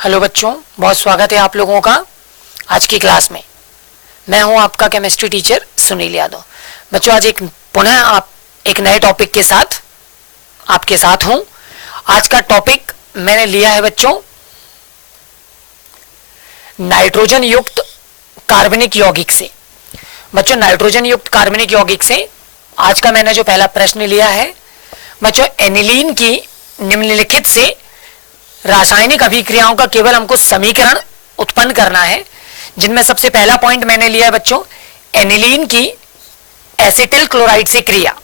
Hello बच्चों, बहुत स्वागत है आप लोगों का आज की क्लास में। मैं हूं आपका केमिस्ट्री टीचर सुनील यादव। बच्चों, आज पुनः एक नए टॉपिक के साथ आपके साथ हूं। आज का टॉपिक मैंने लिया है बच्चों नाइट्रोजन युक्त कार्बनिक यौगिक से। बच्चों, नाइट्रोजन युक्त कार्बनिक यौगिक से आज का मैंने जो पहला प्रश्न लिया है बच्चों, एनिलीन की निम्नलिखित से रासायनिक अभिक्रियाओं का केवल हमको समीकरण उत्पन्न करना है, जिनमें सबसे पहला पॉइंट मैंने लिया है बच्चों एनिलीन की एसिटिल क्लोराइड से क्रिया।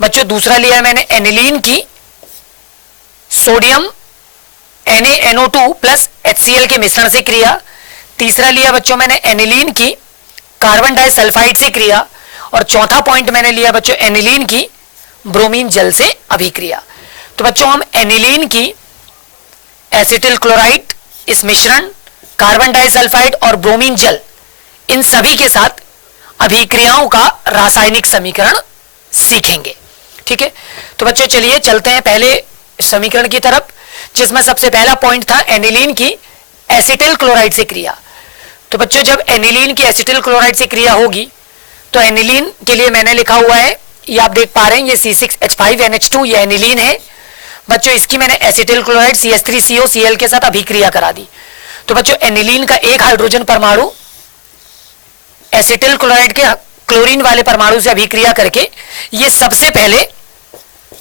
बच्चों, दूसरा लिया है मैंने एनिलीन की सोडियम NaNO2 प्लस HCl के मिश्रण से क्रिया। तीसरा लिया बच्चों मैंने एनिलीन की कार्बन डाइसल्फाइड से क्रिया। और चौथा पॉइंट मैंने लिया बच्चों एनिलीन की ब्रोमीन जल से अभिक्रिया। तो बच्चों, हम एनिलीन की एसिटिल क्लोराइड, इस मिश्रण, कार्बन डाइसल्फाइड और ब्रोमीन जल, इन सभी के साथ अभिक्रियाओं का रासायनिक समीकरण सीखेंगे। ठीक है, तो बच्चों चलिए चलते हैं पहले समीकरण की तरफ, जिसमें सबसे पहला पॉइंट था एनिलीन की एसिटिल क्लोराइड से क्रिया। तो बच्चों, जब एनिलीन की एसिटिल क्लोराइड से क्रिया होगी तो एनिलीन के लिए मैंने लिखा हुआ है, ये आप देख पा रहे हैं, ये C6H5NH2 ये एनिलीन है। बच्चों, इसकी मैंने एसिटिल क्लोराइड CH3COCl के साथ अभिक्रिया करा दी। तो बच्चों, एनिलीन का एक हाइड्रोजन परमाणु एसिटिल क्लोराइड के क्लोरीन वाले परमाणु से अभिक्रिया करके ये सबसे पहले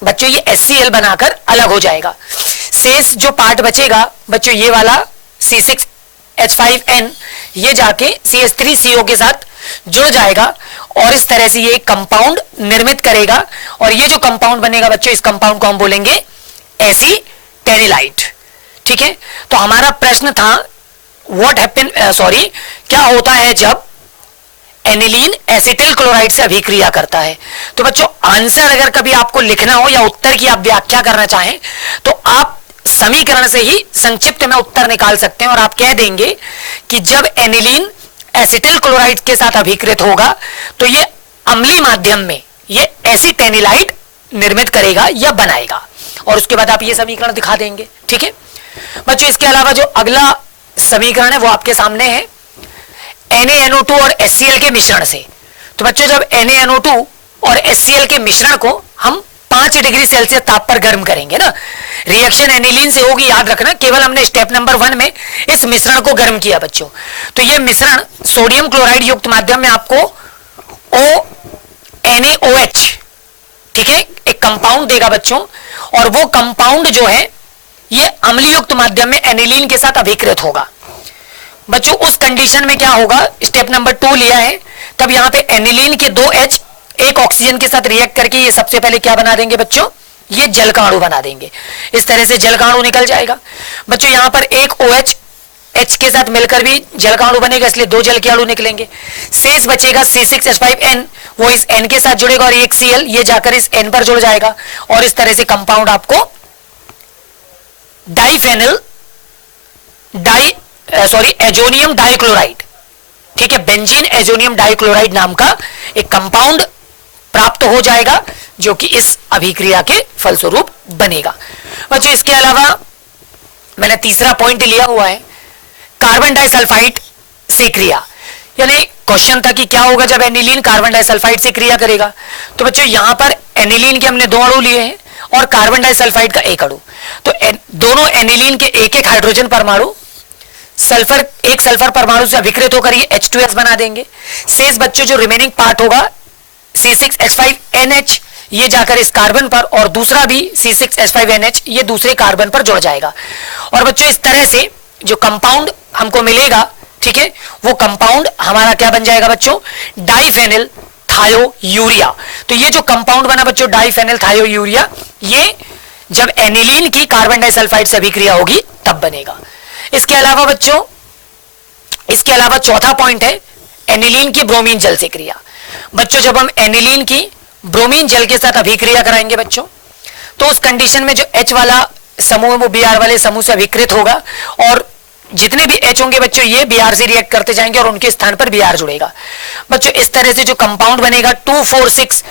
बच्चों ये HCl बनाकर अलग हो जाएगा। शेष जो पार्ट बचेगा बच्चों ये वाला C6H5N ये जाके CH3CO के साथ जुड़ जाएगा और इस तरह से ये एक कंपाउंड निर्मित करेगा। और ये जो कंपाउंड बनेगा बच्चों, इस कंपाउंड को हम बोलेंगे एसीटेनिलाइट। ठीक है, तो हमारा प्रश्न था क्या होता है जब एनिलीन एसिटिल क्लोराइड से अभिक्रिया करता है। तो बच्चों, आंसर अगर कभी आपको लिखना हो या उत्तर की आप व्याख्या करना चाहें तो आप समीकरण से ही संक्षिप्त में उत्तर निकाल सकते हैं और आप कह देंगे कि जब एनिलीन एसिटिल क्लोराइड के साथ अभिकृत होगा तो ये अम्लीय माध्यम में ये एसीटेनिलाइट निर्मित करेगा या बनाएगा, और उसके बाद आप ये समीकरण दिखा देंगे। ठीक है बच्चों, इसके अलावा जो अगला समीकरण है वो आपके सामने है NaNO2 और HCl के मिश्रण से। तो बच्चों, जब NaNO2 और HCl के मिश्रण को हम 5 डिग्री सेल्सियस ताप पर गर्म करेंगे ना, रिएक्शन एनिलीन से होगी, याद रखना। केवल हमने स्टेप नंबर 1 में इस मिश्रण को गर्म किया बच्चों। तो ये मिश्रण सोडियम क्लोराइड युक्त माध्यम में आपको NaOH, ठीक है, एक कंपाउंड देगा बच्चों। और वो कंपाउंड जो है ये अम्लीय युक्त माध्यम में एनिलीन के साथ अभिकृत होगा बच्चों। उस कंडीशन में क्या होगा, स्टेप नंबर 2 लिया है, तब यहां पे एनिलीन के 2 H एक ऑक्सीजन के साथ रिएक्ट करके ये सबसे पहले क्या बना देंगे बच्चों, ये जल का अणु बना देंगे। इस तरह से जल का अणु निकल जाएगा बच्चों। यहां पर एक OH H के साथ मिलकर भी जल का अणु बनेगा, इसलिए 2 जल के अणु निकलेंगे। शेष बचेगा C6H5N, वो इस N के साथ जुड़ेगा और एक Cl ये जाकर इस N पर जुड़ जाएगा और इस तरह से कंपाउंड आपको एजोनियम डाइक्लोराइड, ठीक है, बेंजीन एजोनियम डाइक्लोराइड नाम का एक कंपाउंड प्राप्त हो जाएगा, जो कि इस अभिक्रिया के फलस्वरूप बनेगा बच्चों। इसके अलावा मैंने तीसरा पॉइंट लिया हुआ है कार्बन डाइसल्फाइड से क्रिया। यानी क्वेश्चन था कि क्या होगा जब एनिलीन कार्बन डाइसल्फाइड से क्रिया करेगा। तो बच्चों, यहां पर एनिलीन के हमने 2 अणु लिए हैं और कार्बन डाइसल्फाइड का 1 अणु। तो दोनों एनिलीन के एक हाइड्रोजन परमाणु एक सल्फर परमाणु से अभिकृत होकर ये H2S बना देंगे। शेष बच्चों जो रिमेनिंग पार्ट होगा C6H5NH ये जाकर इस कार्बन पर और दूसरा भी C6H5NH ये दूसरे कार्बन पर जुड़ जाएगा। और बच्चों, इस तरह से जो कंपाउंड हमको मिलेगा, ठीक है, वो कंपाउंड हमारा क्या बन जाएगा बच्चों, डाइफेनिल थायोयूरिया। तो ये जो कंपाउंड बना बच्चों डाइफेनिल थायोयूरिया, ये जब एनिलीन की कार्बन डाइसल्फाइड से अभिक्रिया होगी तब बनेगा। इसके अलावा बच्चों, इसके अलावा चौथा पॉइंट है एनिलीन की ब्रोमीन जल से क्रिया। बच्चों, जब हम एनिलीन की ब्रोमीन जल के साथ अभिक्रिया कराएंगे बच्चों, तो उस कंडीशन में जो H वाला समूह है वो Br वाले समूह से अभिकृत होगा और जितने भी H होंगे बच्चों ये Br से रिएक्ट करते जाएंगे और उनके स्थान पर Br जुड़ेगा बच्चों। इस तरह से जो कंपाउंड बनेगा 2,4,6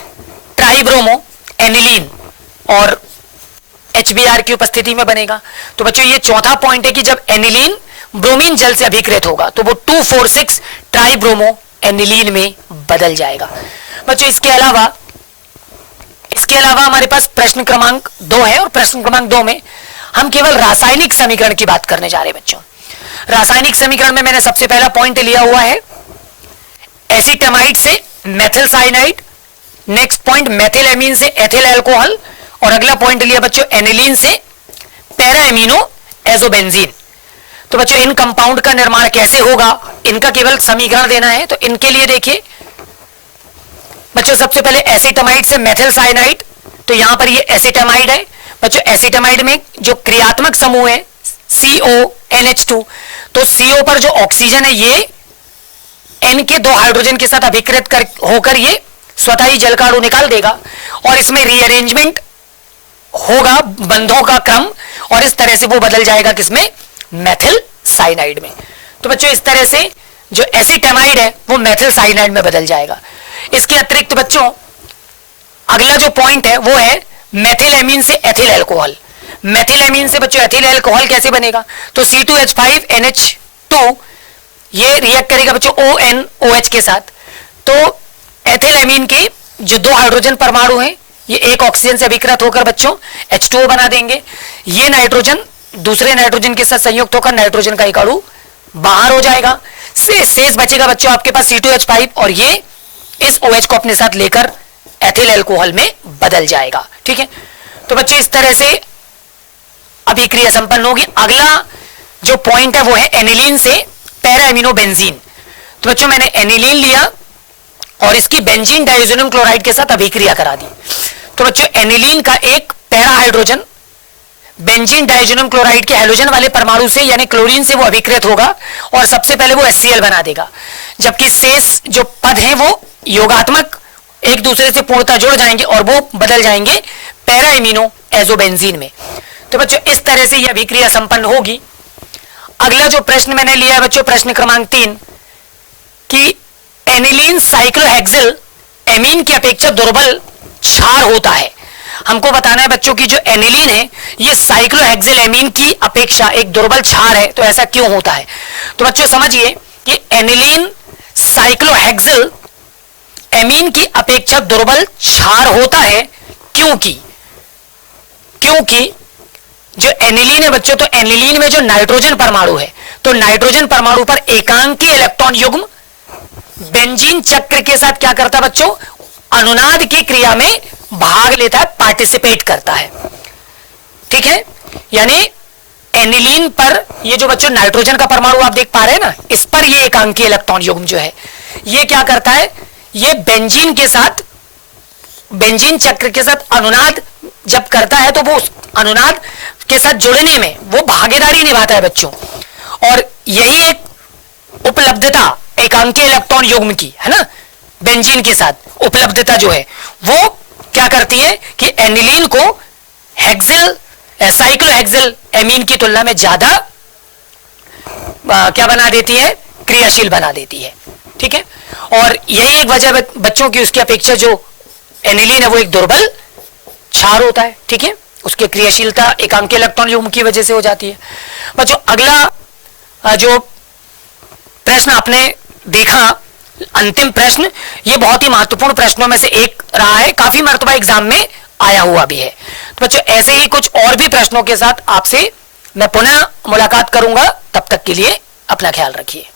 ट्राइब्रोमो एनिलीन और HBr की उपस्थिति में बनेगा। तो बच्चों ये चौथा पॉइंट है कि जब एनिलीन ब्रोमीन जल से अभिकृत होगा तो वो 2,4,6 ट्राइब्रोमो एनिलीन में बदल जाएगा। बच्चों इसके अलावा हमारे पास प्रश्न क्रमांक 2 है और प्रश्न क्रमांक 2 में हम केवल रासायनिक समीकरण की बात करने जा रहे हैं। बच्चों रासायनिक समीकरण में मैंने सबसे पहला पॉइंट लिया हुआ है एसीटामाइड से methyl cyanide, next point methyl amine से एथिल अल्कोहल, और अगला पॉइंट लिया बच्चों एनिलीन से पैरा एमिनो एजोबेंजीन। तो बच्चों इन कंपाउंड का निर्माण कैसे होगा, इनका केवल समीकरण देना है। तो इनके लिए देखिए बच्चों सबसे पहले एसीटामाइड से मेथिल साइनाइड, तो यहां पर ये एसीटामाइड है। बच्चों एसीटामाइड में जो क्रियात्मक समूह है CONH2, तो CO पर जो ऑक्सीजन है ये N के 2 हाइड्रोजन के साथ अभिकृत होकर ये स्वतः ही जल का अणु निकाल देगा और इसमें रीअरेंजमेंट होगा बंधों का क्रम, और इस तरह से वो बदल जाएगा किसमें, मेथिल साइनाइड में। तो बच्चों इस तरह से जो एसीटामाइड है वो मेथिल साइनाइड में बदल जाएगा। इसके अतिरिक्त बच्चों अगला जो पॉइंट है वो है मेथिल एमीन से एथिल अल्कोहल। मेथिल एमीन से बच्चों एथिल अल्कोहल कैसे बनेगा, तो C2H5NH2 ये रिएक्ट करेगा बच्चों ONOH के साथ। तो एथिल एमीन के जो 2 हाइड्रोजन परमाणु हैं ये एक ऑक्सीजन से अभिकृत होकर बच्चों H2O बना देंगे। ये नाइट्रोजन दूसरे नाइट्रोजन के साथ संयुक्त होकर नाइट्रोजन का एक अणु बाहर हो जाएगा। शेष बचेगा बच्चों आपके पास C2H5 और ये इस OH को अपने साथ लेकर एथिल अल्कोहल में बदल जाएगा। ठीक है, तो बच्चों इस तरह से अभिक्रिया संपन्न होगी। अगला जो पॉइंट है वो है एनिलीन से पैरा एमिनो बेंजीन। तो बच्चों मैंने एनिलीन लिया और इसकी बेंजीन डाइज़ोनियम क्लोराइड के साथ अभिक्रिया करा दी। तो बच्चों एनिलीन का एक पैरा हाइड्रोजन बेंजीन डाइज़ोनियम क्लोराइड के हैलोजन वाले परमाणु से यानी क्लोरीन से वो अभिकृत होगा और सबसे पहले वो HCl बना देगा, जबकि शेष जो पद हैं वो योगात्मक एक दूसरे से पूर्णतः जुड़ जाएंगे और वो बदल जाएंगे पैरा एमिनो एजोबेंजीन में। तो बच्चों इस तरह से यह अभिक्रिया संपन्न होगी। अगला जो प्रश्न मैंने लिया है बच्चों प्रश्न क्रमांक 3 कि एनिलीन साइक्लोहेक्सिल एमीन की अपेक्षा दुर्बल क्षार होता है। हमको बताना है बच्चों की जो एनिलीन है ये साइक्लोहेक्सिल एमीन की अपेक्षा एक दुर्बल क्षार है, तो ऐसा क्यों होता है। तो बच्चों समझिए कि एनिलीन साइक्लोहेक्सिल एमीन की अपेक्षा दुर्बल क्षार होता है क्योंकि जो एनिलीन है बच्चों, तो एनिलीन में जो नाइट्रोजन परमाणु है तो नाइट्रोजन परमाणु पर एकांकी इलेक्ट्रॉन युग्म बेंजीन चक्र के साथ क्या करता है बच्चों, अनुनाद की क्रिया में भाग लेता है, पार्टिसिपेट करता है। ठीक है, यानी एनिलीन पर ये जो बच्चों नाइट्रोजन का परमाणु आप देख पा रहे हैं ना, इस पर ये एकांकी इलेक्ट्रॉन युग्म जो है ये क्या करता है, ये बेंजीन के साथ बेंजीन चक्र के साथ अनुनाद जब करता है तो वो उस अनुनाद के साथ जुड़ने में वो भागीदारी निभाता है बच्चों। और यही एक उपलब्धता एकांकी इलेक्ट्रॉन युग्म की है ना, बेंजीन के साथ उपलब्धता जो है वो क्या करती है कि एनिलीन को हेक्सिल साइक्लोहेक्सिल एमीन की तुलना में ज्यादा क्या बना देती है, क्रियाशील बना देती है। ठीक है, और यही एक वजह बच्चों की उसकी अपेक्षा जो एनिलीन है वो एक दुर्बल क्षार होता है। ठीक है, उसकी क्रियाशीलता एकांकी इलेक्ट्रॉन युग्म की वजह से हो जाती है। बच्चों अगला जो प्रश्न आपने देखा अंतिम प्रश्न, ये बहुत ही महत्वपूर्ण प्रश्नों में से एक रहा है, काफी मर्तबा एग्जाम में आया हुआ भी है। तो बच्चों ऐसे ही कुछ और भी प्रश्नों के साथ आपसे मैं पुनः मुलाकात करूंगा, तब तक के लिए अपना ख्याल रखिए।